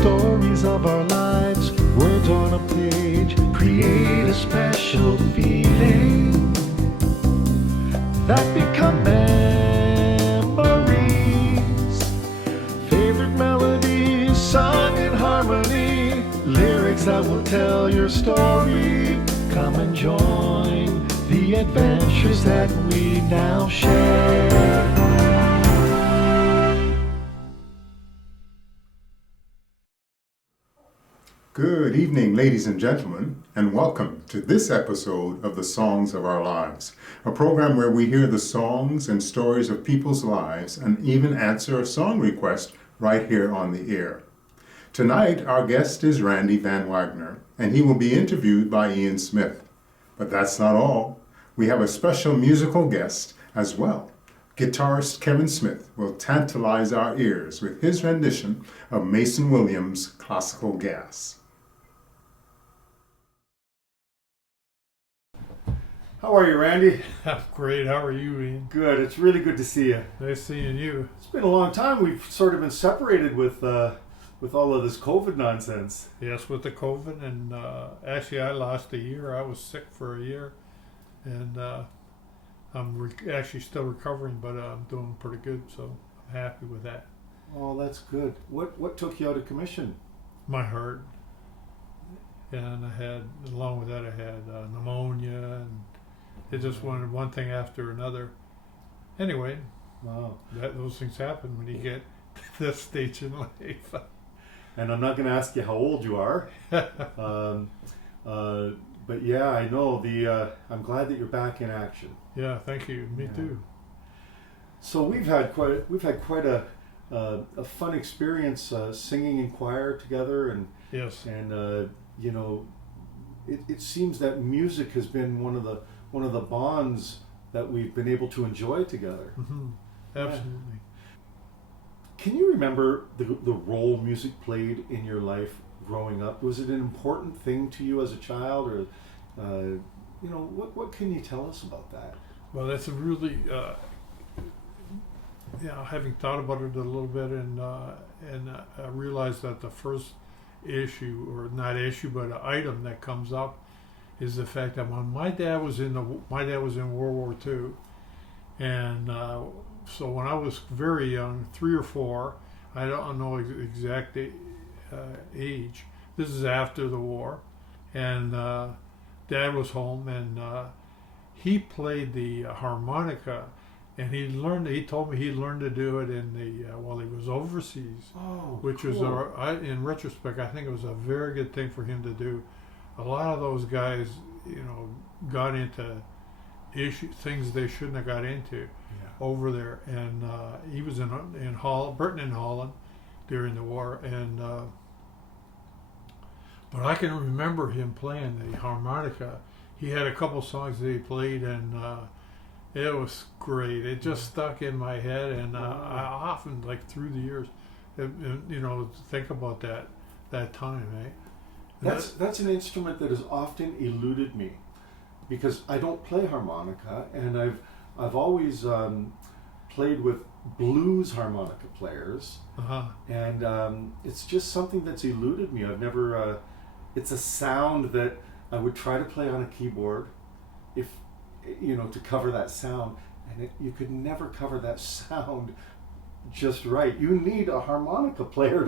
stories of our lives, words on a page, create a special feeling that become memories. Favorite melodies sung in harmony, lyrics that will tell your story. Come and join the adventures that we now share. Good evening, ladies and gentlemen, and welcome to this episode of The Songs of Our Lives, a program where we hear the songs and stories of people's lives and even answer a song request right here on the air. Tonight, our guest is Randy Van Wagner, and he will be interviewed by Ian Smith. But that's not all. We have a special musical guest as well. Guitarist Kevin Smith will tantalize our ears with his rendition of Mason Williams' Classical Gas. How are you, Randy? I'm great. How are you, Ian? Good. It's really good to see you. Nice seeing you. It's been a long time. We've sort of been separated with all of this COVID nonsense. Yes, with the COVID, and actually I lost a year. I was sick for a year, and I'm actually still recovering, but I'm doing pretty good, so I'm happy with that. Oh, that's good. What took you out of commission? My heart, and along with that, I had pneumonia, and it just went one thing after another. Anyway, Wow. those things happen when you get to this stage in life. And I'm not going to ask you how old you are. But yeah, I know I'm glad that you're back in action. Yeah, thank you. Me too. So we've had quite a fun experience singing in choir together, and Yes. and you know, it seems that music has been one of the bonds that we've been able to enjoy together. Mm-hmm. Absolutely. Can you remember the role music played in your life growing up? Was it an important thing to you as a child, or what can you tell us about that? Well, that's a really, having thought about it a little bit, and I realized that the first issue, or not issue, but an item that comes up, is the fact that when my dad was in World War II, and so when I was very young, 3 or 4, I don't know exact age. This is after the war, and Dad was home, and he played the harmonica, and he told me he learned to do it while he was overseas. Oh, which cool. was in retrospect, I think it was a very good thing for him to do. A lot of those guys, got into things they shouldn't have got into over there, and he was in Britain and Holland during the war, and but I can remember him playing the harmonica. He had a couple songs that he played, and it was great. It just stuck in my head, and I often, through the years, think about that time, eh? That's an instrument that has often eluded me, because I don't play harmonica, and I've always played with blues harmonica players, and it's just something that's eluded me. I've never. It's a sound that I would try to play on a keyboard, if to cover that sound, and you could never cover that sound just right. You need a harmonica player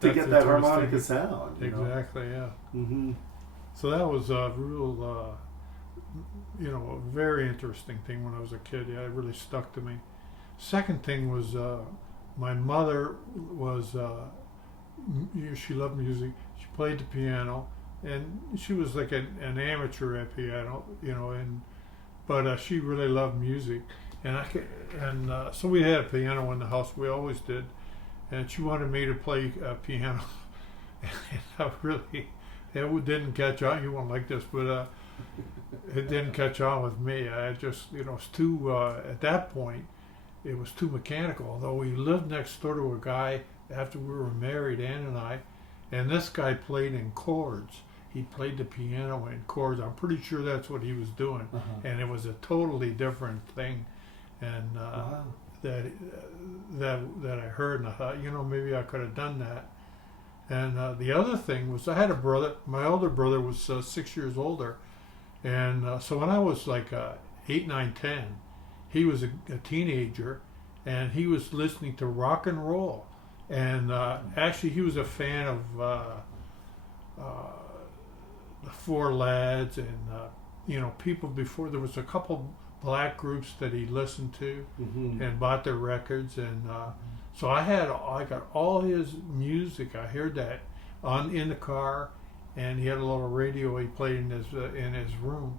to get that harmonica sound. Exactly, yeah. Mm-hmm. So that was a real, a very interesting thing when I was a kid. Yeah, it really stuck to me. Second thing was my mother was, she loved music. She played the piano, and she was like an amateur at piano, but she really loved music. And so we had a piano in the house. We always did. And she wanted me to play piano. And I really, it didn't catch on. You won't like this, but it didn't catch on with me. I just, it was too, at that point, it was too mechanical. Although we lived next door to a guy after we were married, Ann and I, and this guy played in chords. He played the piano in chords. I'm pretty sure that's what he was doing. And it was a totally different thing. And that I heard, and I thought, maybe I could have done that. And the other thing was, I had a brother. My older brother was 6 years older, and so when I was like 8, 9, 10, he was a teenager, and he was listening to rock and roll. And actually, he was a fan of the Four Lads, and people before. There was a couple black groups that he listened to and bought their records, and so I got all his music. I heard that in the car, and he had a little radio he played in his room.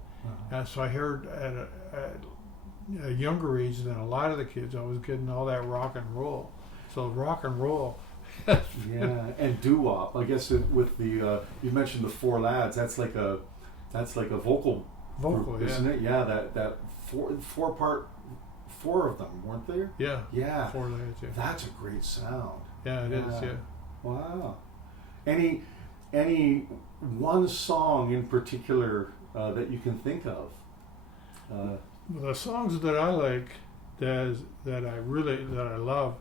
So I heard at a younger age than a lot of the kids, I was getting all that rock and roll. So rock and roll. Yeah, and doo-wop. I guess with the you mentioned the Four Lads. That's like a vocal group, isn't it? Yeah, that four of them, weren't there? Yeah. Yeah. Four Lads. Yeah. That's a great sound. Yeah, it is. Yeah. Wow. Any one song in particular that you can think of? The songs that I like, that I love,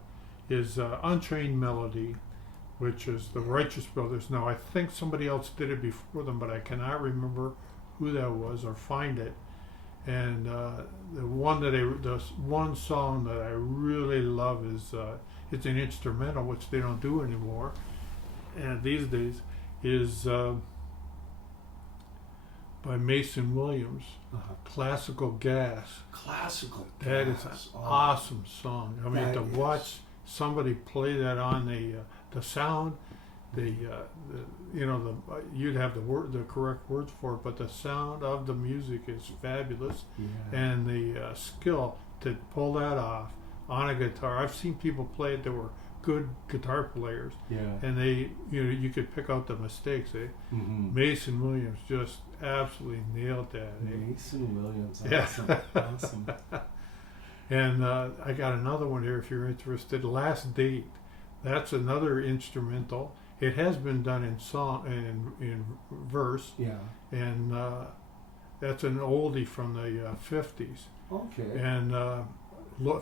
is Unchained Melody, which is the Righteous Brothers. Now I think somebody else did it before them, but I cannot remember who that was or find it. And the one song that I really love is it's an instrumental, which they don't do anymore, and these days is by Mason Williams, Classical Gas. Classical Gas. That is an awesome song. I mean, to watch somebody play that on the sound, you'd have the correct words for it, but the sound of the music is fabulous, and the skill to pull that off on a guitar. I've seen people play it that were good guitar players, and they, you could pick out the mistakes. Mason Williams just absolutely nailed that. Mason Williams, awesome, awesome. And I got another one here if you're interested. Last Date. That's another instrumental. It has been done in song and in verse. Yeah. And that's an oldie from the 50s. Okay. And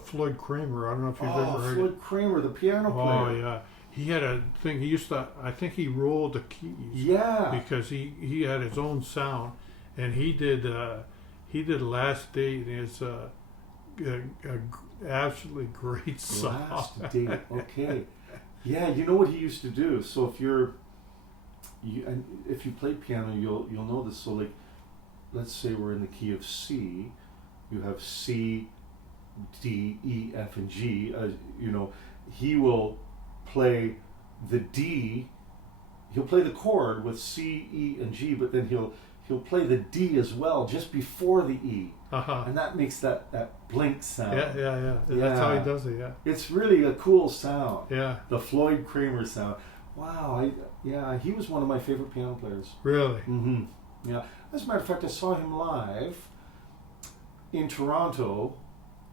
Floyd Kramer. I don't know if you've ever heard. Floyd Kramer, the piano player. Oh yeah. He had a thing. He used to. I think he rolled the keys. Yeah. Because he had his own sound, and he did Last Date. And it's a absolutely great song. Last Date. Okay. Yeah, you know what he used to do. So if you play piano, you'll know this. So like, let's say we're in the key of C. You have C, D, E, F, and G. He will play the D. He'll play the chord with C, E, and G, but then he'll play the D as well just before the E, and that makes that blink sound. Yeah. That's how he does it. Yeah. It's really a cool sound. Yeah. The Floyd Kramer sound. Wow. He was one of my favorite piano players. Really. Mm-hmm. Yeah. As a matter of fact, I saw him live in Toronto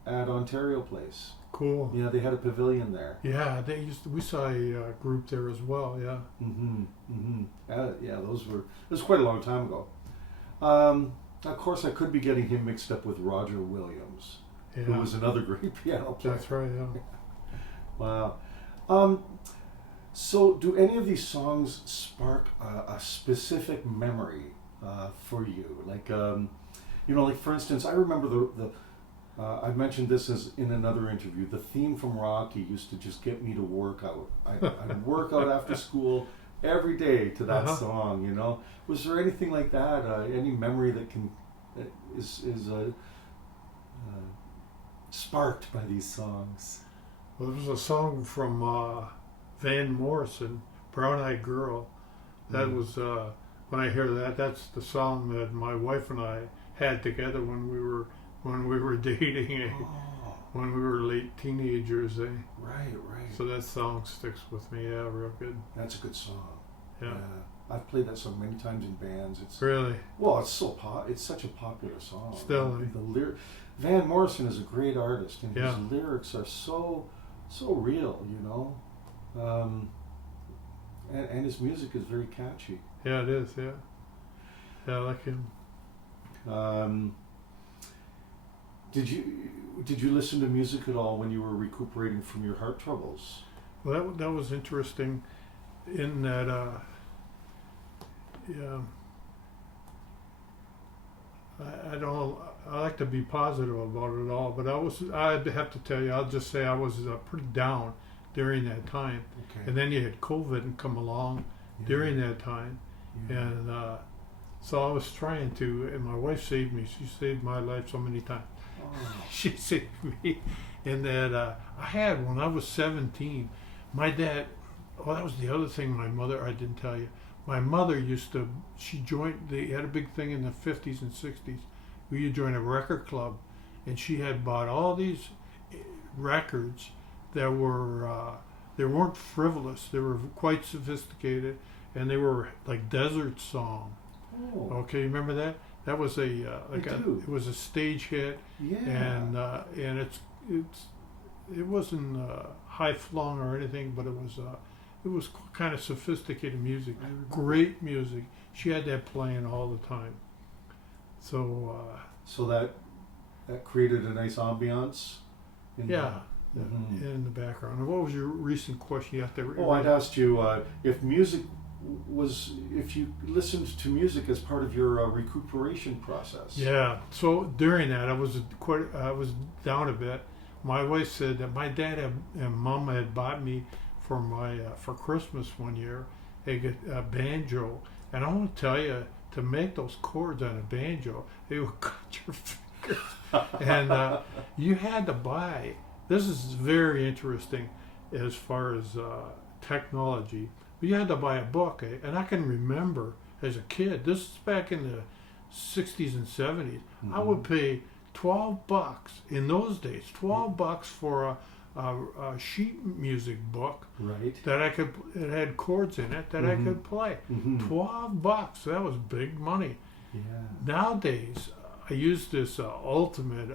at Ontario Place. Cool. Yeah, they had a pavilion there. Yeah, we saw a group there as well. Yeah. It was quite a long time ago. Of course, I could be getting him mixed up with Roger Williams, who was another great piano player. That's right. Yeah. Wow. So, do any of these songs spark a specific memory for you? Like, like for instance, I remember the I've mentioned this as in another interview. The theme from Rocky used to just get me to work out. I'd work out after school every day to that song. Was there anything like that? Any memory that is sparked by these songs? Well, there was a song from Van Morrison, "Brown Eyed Girl." That was when I hear that. That's the song that my wife and I had together when we were dating, when we were late teenagers. Right. So that song sticks with me. Yeah, real good. That's a good song. Yeah. I've played that song many times in bands. It's really it's such a popular song. Still, Van Morrison is a great artist, and his lyrics are so real, and his music is very catchy. Yeah, it is. Yeah, I like him. Did you listen to music at all when you were recuperating from your heart troubles? Well, that was interesting. in that, yeah, I don't. I like to be positive about it all, but I'd have to tell you. I'll just say I was pretty down during that time, Okay. and then you had COVID and come along Yeah. during that time, Yeah. and so I was trying to. And my wife saved me. She saved my life so many times. Oh. She saved me, in that I had when I was 17. My dad. Well, that was the other thing. My mother. I didn't tell you. My mother used to. She joined. They had a big thing in the 50s and 60s. We would join a record club, and she had bought all these records that were. They weren't frivolous. They were quite sophisticated, and they were like Desert Song. Oh. Okay, you remember that? That was a like I a. do. It was a stage hit, Yeah. and it wasn't high flung or anything, but it was kind of sophisticated music, great music. She had that playing all the time. So So that created a nice ambiance. yeah, Mhm. in the background. And what was your recent question? You have to. Oh, I'd asked you if music if you listened to music as part of your recuperation process. Yeah. So during that, I was down a bit. My wife said that my dad and mom had bought me for my for Christmas one year a banjo, and I want to tell you, to make those chords on a banjo, they would cut your fingers, and you had to buy. This is very interesting as far as technology. But you had to buy a book, and I can remember as a kid. This is back in the 60s and 70s. I would pay $12 in those days. $12 for a sheet music book Right. that it had chords in it that I could play. Mhm. $12. That was big money. Yeah. Nowadays, I use this Ultimate.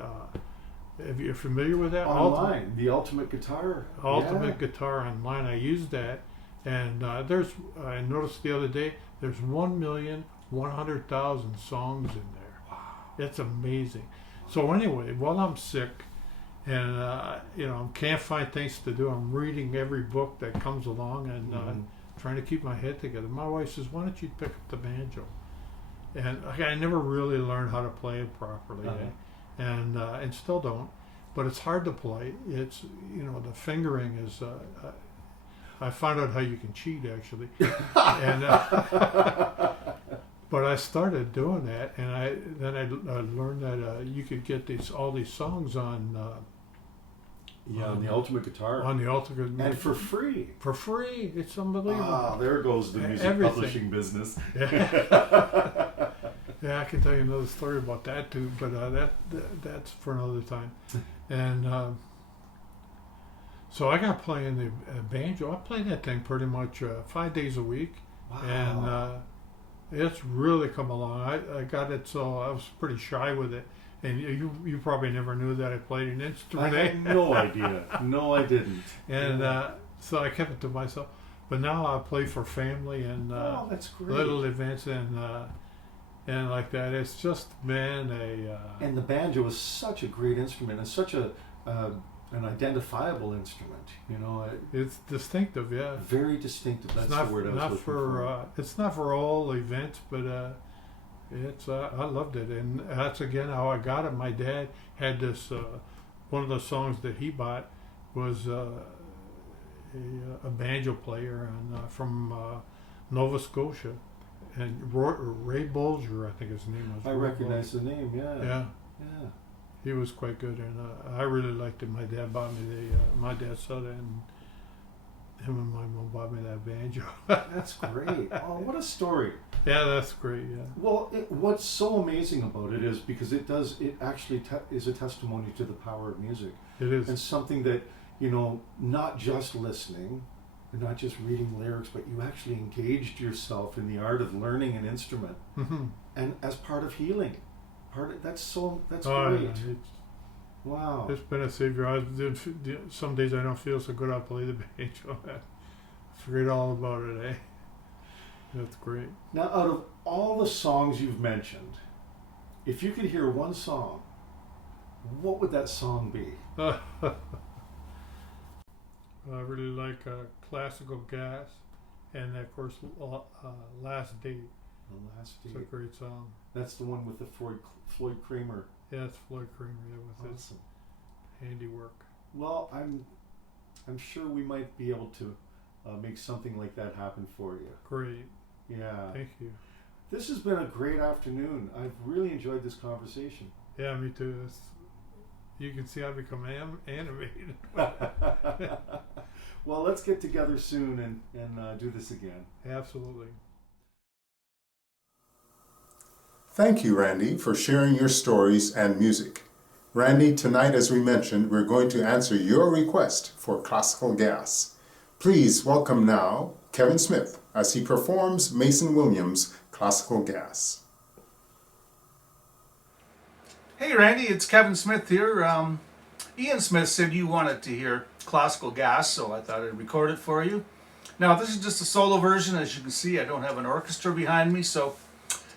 If you're familiar with that, Online, the Ultimate Guitar. Ultimate Guitar online. I use that, and I noticed the other day there's 1,100,000 songs in there. Wow. It's amazing. So anyway, while I'm sick, and can't find things to do, I'm reading every book that comes along and trying to keep my head together. My wife says, "Why don't you pick up the banjo?" And I never really learned how to play it properly, and still don't. But it's hard to play. It's the fingering is. I found out how you can cheat actually, and but I started doing that, and I learned that you could get all these songs on on the Ultimate Guitar. on the Ultimate And for free. for free. It's unbelievable. Ah, there goes the music Everything. publishing business. Yeah, I can tell you another story about that too, but that's for another time. And so I got playing the banjo. I play that thing pretty much 5 days a week, Wow. and it's really come along. I got it, so I was pretty shy with it, and you probably never knew that I played an I instrument. had no idea. No, I didn't. And Yeah. so I kept it to myself. But now I play for family and Oh, that's great. little events and like that. It's just been a And the banjo is such a great instrument and such an identifiable instrument. it's distinctive, yeah. Very distinctive. That's It's not the word I was not looking for it's not for all events, but it's I loved it, and that's again how I got it. My dad had this one of the songs that he bought was a banjo player and from Nova Scotia, and Ray Bolger, I think his name was. I Ray recognize the name. Yeah. Bolger. Yeah, Yeah. he was quite good, and I really liked it. My dad bought me my dad saw that, and him and my mom bought me that banjo. That's great. Oh, what a story. Yeah, that's great. Yeah. Well, what's so amazing about it is because it actually is a testimony to the power of music, It is. and something that, not just listening, and not just reading lyrics, but you actually engaged yourself in the art of learning an instrument, and as part of healing. That's Oh, great. yeah, Wow. it's been a savior. Some days I don't feel so good. I'll play the banjo. Forget all about it, eh? That's great. Now, out of all the songs you've mentioned, if you could hear one song, what would that song be? I really like Classical Gas And of course, Last Date. The Last It's a Date. great song. That's the one with the Floyd Kramer. Yeah, it's Floyd Kramer, yeah, with his Awesome. handiwork. Well, I'm sure we might be able to make something like that happen for you. Great. Yeah. Thank you. This has been a great afternoon. I've really enjoyed this conversation. Yeah, me too. You can see I become animated. Well, let's get together soon and do this again. Absolutely. Thank you, Randy, for sharing your stories and music. Randy, tonight, as we mentioned, we're going to answer your request for classical gas. Please welcome now Kevin Smith as he performs Mason Williams' Classical Gas. Hey Randy, it's Kevin Smith here. Ian Smith said you wanted to hear Classical Gas, so I thought I'd record it for you. Now this is just a solo version. As you can see, I don't have an orchestra behind me, so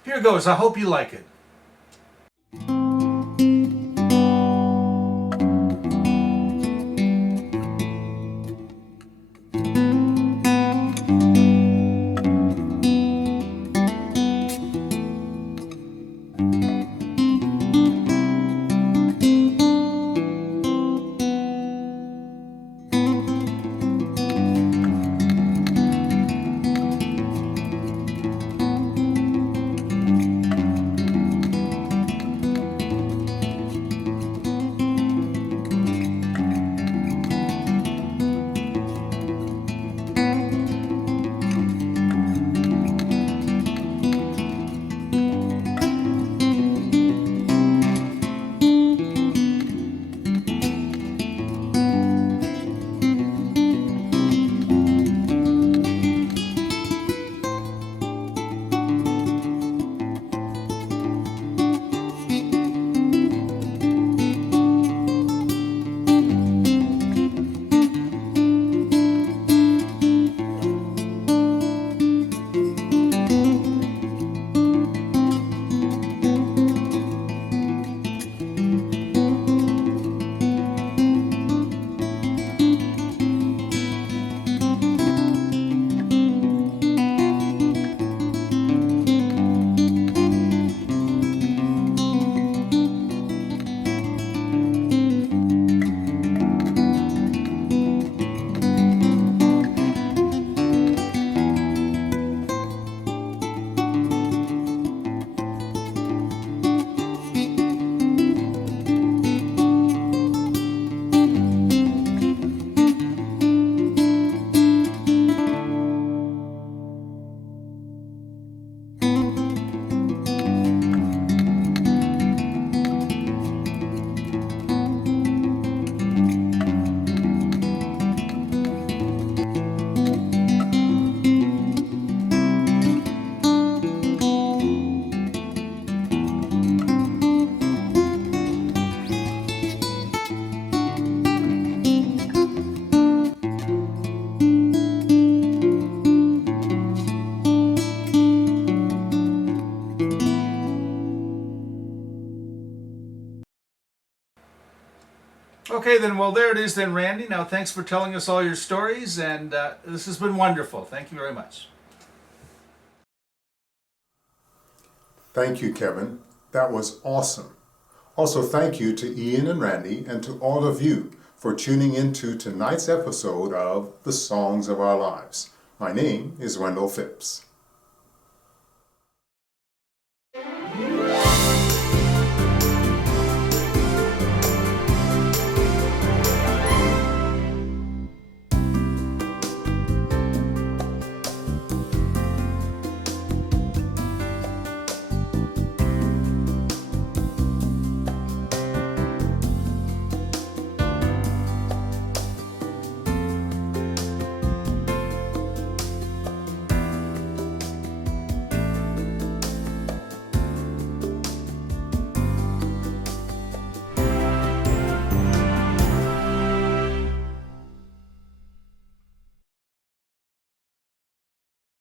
here goes. I hope you like it. Okay then, well there it is then, Randy. Now thanks for telling us all your stories, and this has been wonderful. Thank you very much. Thank you, Kevin. That was awesome. Also, thank you to Ian and Randy and to all of you for tuning in to tonight's episode of The Songs of Our Lives. My name is Wendell Phipps.